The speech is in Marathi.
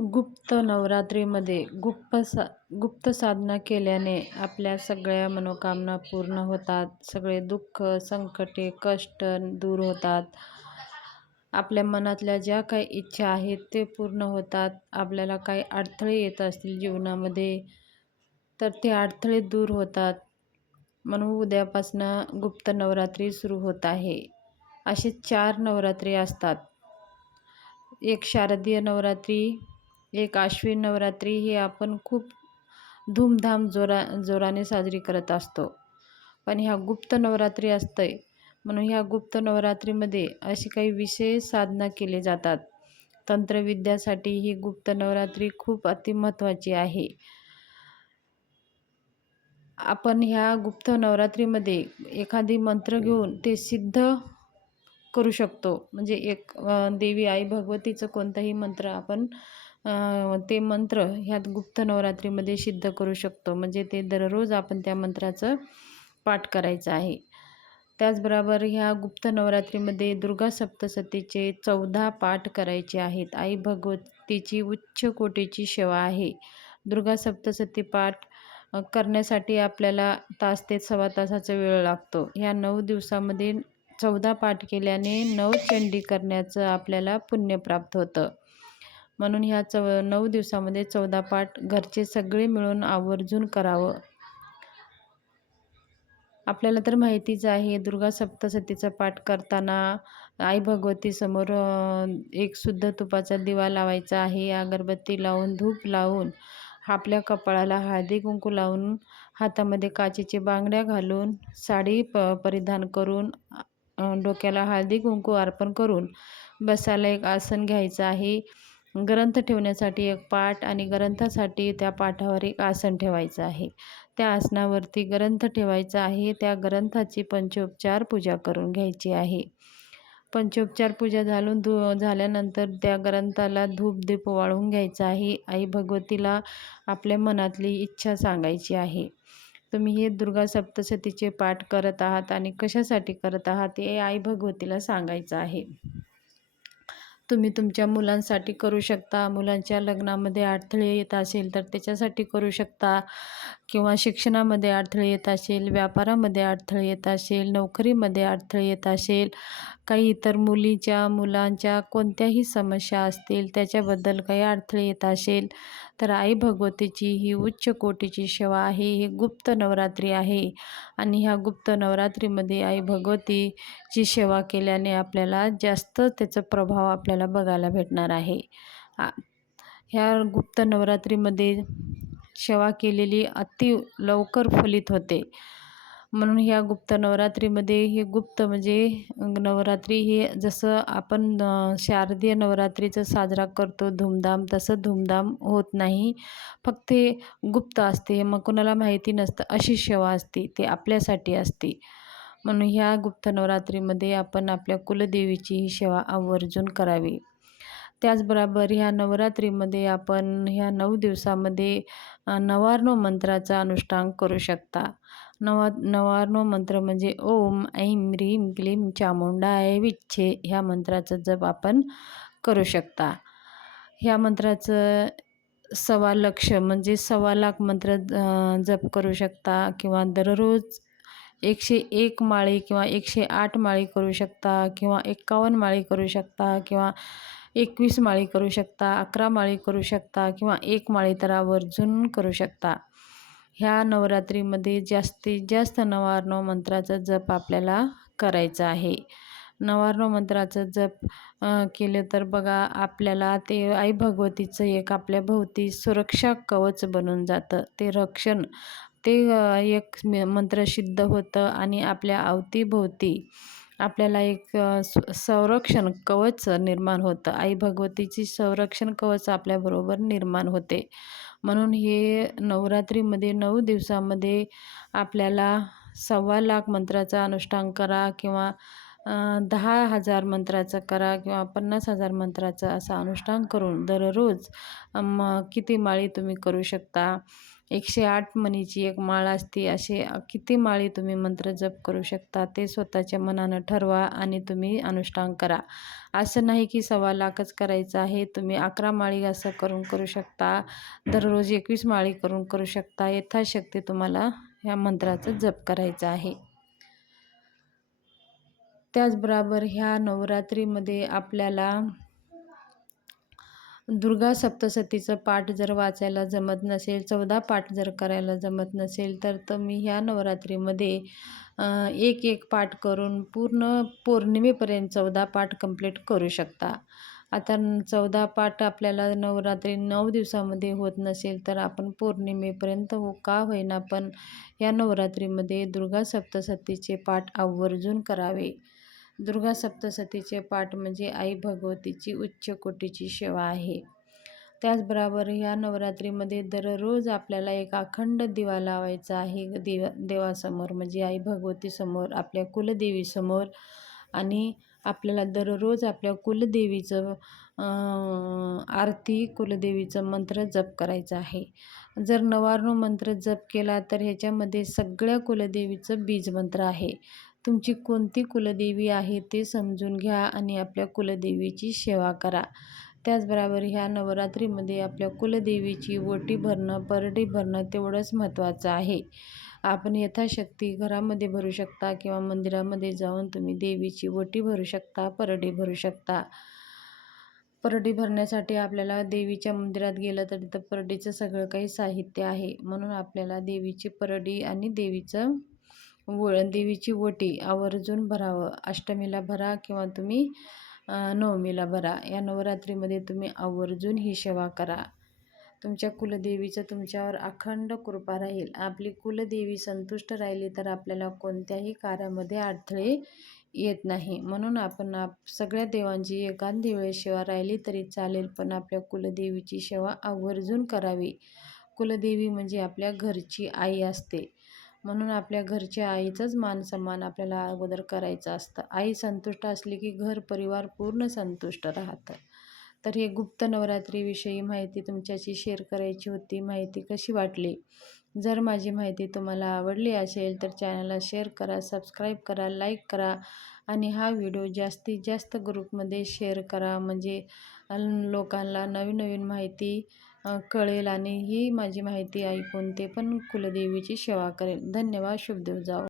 गुप्त नवरात्रीमध्ये गुप्त सा गुप्त साधना केल्याने आपल्या सगळ्या मनोकामना पूर्ण होतात. सगळे दुःख संकटे कष्ट दूर होतात. आपल्या मनातल्या ज्या काही इच्छा आहेत ते पूर्ण होतात. आपल्याला काही अडथळे येत असतील जीवनामध्ये तर ते अडथळे दूर होतात. म्हणून उद्यापासनं गुप्त नवरात्री सुरू होत आहे. असे चार नवरात्री असतात. एक शारदीय नवरात्री एक आश्विन नवरात्री ही आपण खूप धूमधाम जोरा जोराने साजरी करत असतो. पण ह्या गुप्त नवरात्री असतंय. म्हणून ह्या गुप्त नवरात्रीमध्ये अशी काही विशेष साधना केले जातात. तंत्रविद्यासाठी ही गुप्त नवरात्री खूप अतिमहत्त्वाची आहे. आपण ह्या गुप्त नवरात्रीमध्ये एखादी मंत्र घेऊन ते सिद्ध करू शकतो. म्हणजे एक देवी आई भगवतीचं कोणताही मंत्र आपण ते मंत्र ह्यात गुप्त नवरात्रीमध्ये सिद्ध करू शकतो. म्हणजे ते दररोज आपण त्या मंत्राचं पाठ करायचं आहे. त्याचबरोबर ह्या गुप्त नवरात्रीमध्ये दुर्गा सप्तसतीचे चौदा पाठ करायचे आहेत. आई भगवतीची उच्च कोटीची सेवा आहे. दुर्गा सप्तसती पाठ करण्यासाठी आपल्याला तास ते सव्वा तासाचा वेळ लागतो. ह्या नऊ दिवसामध्ये चौदा पाठ केल्याने नऊ चंडी करण्याचं आपल्याला पुण्य प्राप्त होतं. म्हणून ह्या चव नऊ दिवसामध्ये चौदा पाठ घरचे सगळे मिळून आवर्जून करावं. आपल्याला तर माहितीच आहे दुर्गा सप्तसतीचा पाठ करताना आई भगवतीसमोर एक शुद्ध तुपाचा दिवा लावायचा आहे. अगरबत्ती लावून धूप लावून आपल्या कपाळाला हळदी कुंकू लावून हातामध्ये काचेचे बांगड्या घालून साडी प परिधान करून डोक्याला हळदी कुंकू अर्पण करून बसायला एक आसन घ्यायचं आहे. ग्रंथ ठेवण्यासाठी एक पाट आणि ग्रंथासाठी त्या पाठावर एक आसन ठेवायचं आहे. त्या आसनावरती ग्रंथ ठेवायचा आहे. त्या ग्रंथाची पंचोपचार पूजा करून घ्यायची आहे. पंचोपचार पूजा झालून धु झाल्यानंतर त्या ग्रंथाला धूप दीप वाळून घ्यायचा आहे. आई भगवतीला आपल्या मनातली इच्छा सांगायची आहे. तुम्ही हे दुर्गा सप्तशतीचे पाठ करत आहात आणि कशासाठी करत आहात हे आई भगवतीला सांगायचं आहे. तुम्ही तुमच्या मुलांसाठी करू शकता. मुलांच्या लग्नामध्ये अडथळे येत असेल तर त्याच्यासाठी करू शकता. किंवा शिक्षणामध्ये अडथळे येत असेल व्यापारामध्ये अडथळे येत असेल नोकरीमध्ये अडथळे येत असेल काही इतर मुलीच्या मुलांच्या कोणत्याही समस्या असतील त्याच्याबद्दल काही अडथळे येत असेल तर आई भगवतीची ही उच्च कोटीची सेवा आहे ही गुप्त नवरात्री आहे. आणि ह्या गुप्त नवरात्रीमध्ये आई भगवतीची सेवा केल्याने आपल्याला जास्त त्याचा प्रभाव आपल्याला बघायला भेटणार आहे. ह्या गुप्त नवरात्रीमध्ये सेवा केलेली अति लवकर फलित होते. म्हणून ह्या गुप्त नवरात्रीमध्ये हे गुप्त म्हणजे नवरात्री हे जसं आपण शारदीय नवरात्रीचं साजरा करतो धूमधाम तसं धूमधाम होत नाही. फक्त हे गुप्त असते मग कोणाला माहिती नसतं अशी सेवा असते ते आपल्यासाठी असते. म्हणून ह्या गुप्त नवरात्रीमध्ये आपण आपल्या कुलदेवीची ही सेवा आवर्जून करावी. त्याचबरोबर ह्या नवरात्रीमध्ये आपण ह्या नऊ दिवसामध्ये नवार्णव मंत्राचा अनुष्ठान करू शकता. नवा नवार्णव मंत्र म्हणजे ओम ऐं ह्रीं क्लीम चामुंडाय विच्छे ह्या मंत्राचा जप आपण करू शकता. ह्या मंत्राचं सव्वा लक्ष म्हणजे सव्वा लाख मंत्र जप करू शकता किंवा दररोज एकशे एक माळी किंवा एकशे आठ माळी करू शकता किंवा एक्कावन्न माळी करू शकता किंवा एकवीस माळी करू शकता अकरा माळी करू शकता किंवा एक माळी तर आवर्जून करू शकता. ह्या नवरात्रीमध्ये जास्तीत जास्त नवार्णव मंत्राचा जप आपल्याला करायचा आहे. नवार्णव मंत्राचं जप केलं तर बघा आपल्याला ते आई भगवतीचं एक आपल्या भोवती सुरक्षा कवच बनून जातं. ते रक्षण ते एक मंत्र सिद्ध होतं आणि आपल्या अवतीभोवती आपल्याला एक संरक्षण कवच निर्माण होतं. आई भगवतीची संरक्षण कवच आपल्याबरोबर निर्माण होते. म्हणून हे नवरात्रीमध्ये नऊ दिवसामध्ये आपल्याला सव्वा लाख मंत्राचा अनुष्ठान करा किंवा दहा हजार मंत्राचा करा किंवा पन्नास हजार मंत्राचं असं अनुष्ठान करून दररोज म किती माळी तुम्ही करू शकता. एकशे आठ मणीची एक माळ असते. असे किती माळी तुम्ही मंत्र जप करू शकता ते स्वतःच्या मनानं ठरवा आणि तुम्ही अनुष्ठान करा. असं नाही की सव्वा लाखच करायचं आहे तुम्ही अकरा माळी असं करून करू शकता. दररोज एकवीस माळी करून करू शकता. यथाशक्ती तुम्हाला ह्या मंत्राचं जप करायचं आहे. त्याचबरोबर ह्या नवरात्रीमध्ये आपल्याला दुर्गा सप्तसतीचं पाठ जर वाचायला जमत नसेल चौदा पाठ जर करायला जमत नसेल तर तुम्ही ह्या नवरात्रीमध्ये एक एक पाठ करून पूर्ण पौर्णिमेपर्यंत चौदा पाठ कंप्लीट करू शकता. आता चौदा पाठ आपल्याला नवरात्री नऊ दिवसामध्ये होत नसेल तर आपण पौर्णिमेपर्यंत हो का होईना पण या नवरात्रीमध्ये दुर्गा सप्तसतीचे पाठ आवर्जून करावे. दुर्गा सप्तसतीचे पाठ म्हणजे आई भगवतीची उच्च कोटीची सेवा आहे. त्याचबरोबर ह्या नवरात्रीमध्ये दररोज आपल्याला एक अखंड दिवा लावायचा आहे. देवा देवासमोर म्हणजे आई भगवतीसमोर आपल्या कुलदेवीसमोर आणि आपल्याला दररोज आपल्या कुलदेवीचं आरती कुलदेवीचं मंत्र जप करायचं आहे. जर नवार्णव मंत्र जप केला तर ह्याच्यामध्ये सगळ्या कुलदेवीचं बीज मंत्र आहे. तुमची कोणती कुलदेवी आहे ते समजून घ्या आणि आपल्या कुलदेवीची सेवा करा. त्याचबरोबर ह्या नवरात्रीमध्ये आपल्या कुलदेवीची ओटी भरणं परडी भरणं तेवढंच महत्त्वाचं आहे. आपण यथाशक्ती घरामध्ये भरू शकता किंवा मंदिरामध्ये जाऊन तुम्ही देवीची ओटी भरू शकता परडी भरू शकता. परडी भरण्यासाठी आपल्याला देवीच्या मंदिरात गेलं तर तिथं परडीचं सगळं काही साहित्य आहे. म्हणून आपल्याला देवीची परडी आणि देवीचं व देवीची ओटी आवर्जून भरावं. अष्टमीला भरा किंवा तुम्ही नवमीला भरा. या नवरात्रीमध्ये तुम्ही आवर्जून ही सेवा करा. तुमच्या कुलदेवीचं तुमच्यावर अखंड कृपा राहील. आपली कुलदेवी संतुष्ट राहिली तर आपल्याला कोणत्याही कार्यामध्ये अडथळे येत नाही. म्हणून आपण आप सगळ्या देवांची एखादी वेळेस सेवा राहिली तरी चालेल पण आपल्या कुलदेवीची सेवा आवर्जून करावी. कुलदेवी म्हणजे आपल्या घरची आई असते. म्हणून आपल्या घरच्या आईचंच मान सन्मान आपल्याला अगोदर करायचं असतं. आई संतुष्ट असली की घर परिवार पूर्ण संतुष्ट राहतं. तर हे गुप्त नवरात्रीविषयी माहिती तुमच्याशी शेअर करायची होती. माहिती कशी वाटली? जर माझी माहिती तुम्हाला आवडली असेल तर चॅनलला शेअर करा सबस्क्राईब करा लाईक करा आणि हा व्हिडिओ जास्तीत जास्त ग्रुपमध्ये शेअर करा. म्हणजे लोकांना नवीन नवीन माहिती कळेल आणि ही माझी माहिती ऐकून ते पण कुलदेवीची सेवा करेल. धन्यवाद शुभदेव जाओ